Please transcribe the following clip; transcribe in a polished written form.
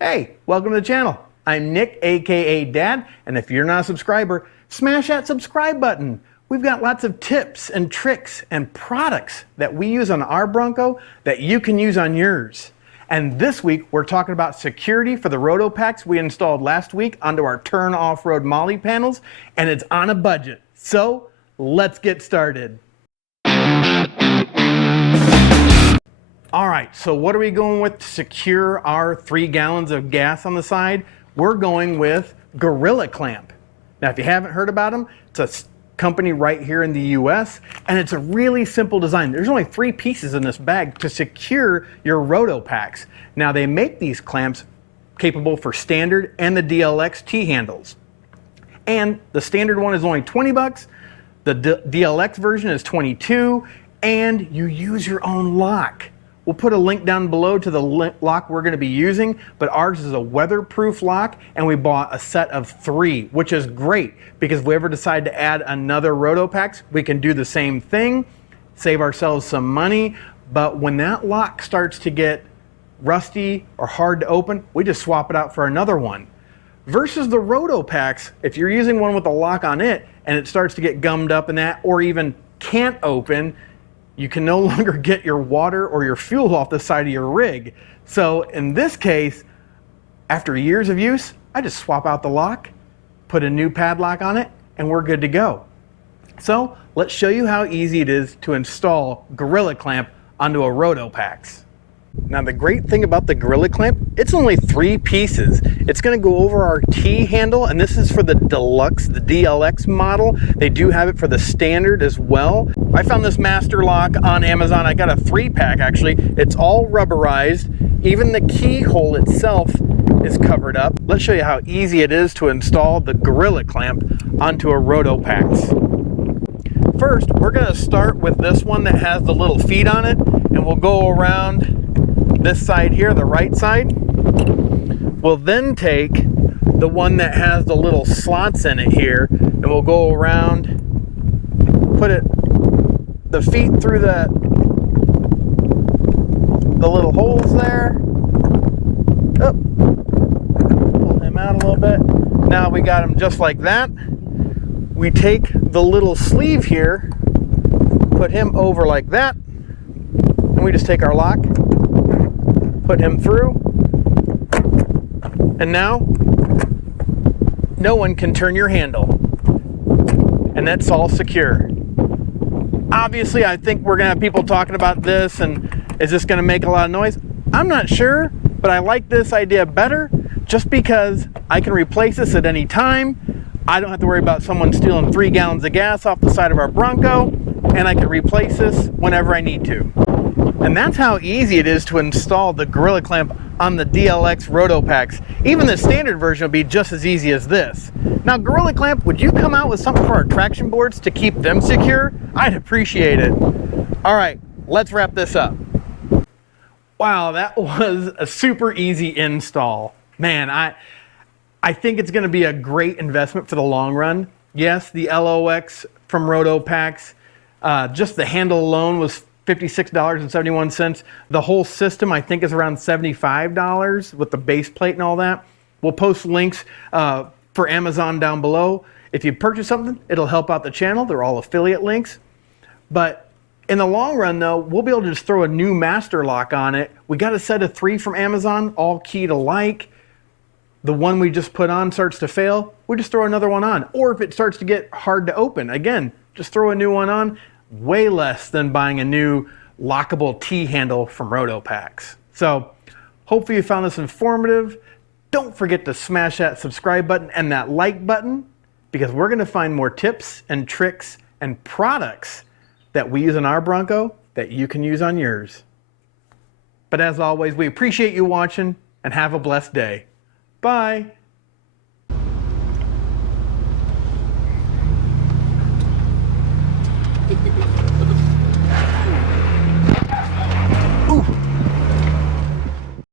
Hey, welcome to the channel. I'm Nick, aka Dad, and if you're not a subscriber, smash that subscribe button. We've got lots of tips and tricks and products that we use on our Bronco that you can use on yours. And this week, we're talking about security for the RotoPax we installed last week onto our Turn Off-Road Molly panels, and it's on a budget. So, let's get started. All right, so what are we going with to secure our 3 gallons of gas on the side? We're going with Gorilla Clamp. Now, if you haven't heard about them, it's a company right here in the US, and it's a really simple design. There's only 3 pieces in this bag to secure your RotoPax. Now, they make these clamps capable for standard and the DLX T-handles. And the standard one is only 20 bucks, the DLX version is 22, and you use your own lock. We'll put a link down below to the lock we're going to be using, but ours is a weatherproof lock, and we bought a set of 3, which is great because if we ever decide to add another RotoPax, we can do the same thing, save ourselves some money, but when that lock starts to get rusty or hard to open, we just swap it out for another one. Versus the RotoPax, if you're using one with a lock on it and it starts to get gummed up in that or even can't open, you can no longer get your water or your fuel off the side of your rig. So in this case, after years of use, I just swap out the lock, put a new padlock on it, and we're good to go. So let's show you how easy it is to install Gorilla Clamp onto a RotoPax. Now the great thing about the Gorilla Clamp, it's only 3 pieces. It's going to go over our T-handle, and this is for the Deluxe, the DLX model. They do have it for the standard as well. I found this master lock on Amazon. I got a 3-pack actually. It's all rubberized. Even the keyhole itself is covered up. Let's show you how easy it is to install the Gorilla Clamp onto a RotoPax. First, we're going to start with this one that has the little feet on it, and we'll go around this side here, the right side. We'll then take the one that has the little slots in it here, and we'll go around, put the feet through the little holes there. Oh, pull him out a little bit. Now we got him just like that. We take the little sleeve here, put him over like that, and we just take our lock, put him through, and now no one can turn your handle, and that's all secure. Obviously, I think we're gonna have people talking about this, and is this gonna make a lot of noise? I'm not sure, but I like this idea better just because I can replace this at any time. I don't have to worry about someone stealing 3 gallons of gas off the side of our Bronco, and I can replace this whenever I need to. And that's how easy it is to install the Gorilla Clamp on the DLX RotoPax. Even the standard version will be just as easy as this. Now, Gorilla Clamp, would you come out with something for our traction boards to keep them secure? I'd appreciate it. All right, let's wrap this up. Wow, that was a super easy install. Man, I think it's gonna be a great investment for the long run. Yes, the LOX from RotoPax, just the handle alone was $56.71. The whole system, I think, is around $75 with the base plate and all that. We'll post links for Amazon down below. If you purchase something, it'll help out the channel. They're all affiliate links. But in the long run, though, we'll be able to just throw a new master lock on it. We got a set of 3 from Amazon, all keyed alike. The one we just put on starts to fail, we just throw another one on. Or if it starts to get hard to open, again, just throw a new one on. Way less than buying a new lockable T-handle from RotoPax. So hopefully you found this informative. Don't forget to smash that subscribe button and that like button, because we're going to find more tips and tricks and products that we use on our Bronco that you can use on yours. But as always, we appreciate you watching and have a blessed day. Bye.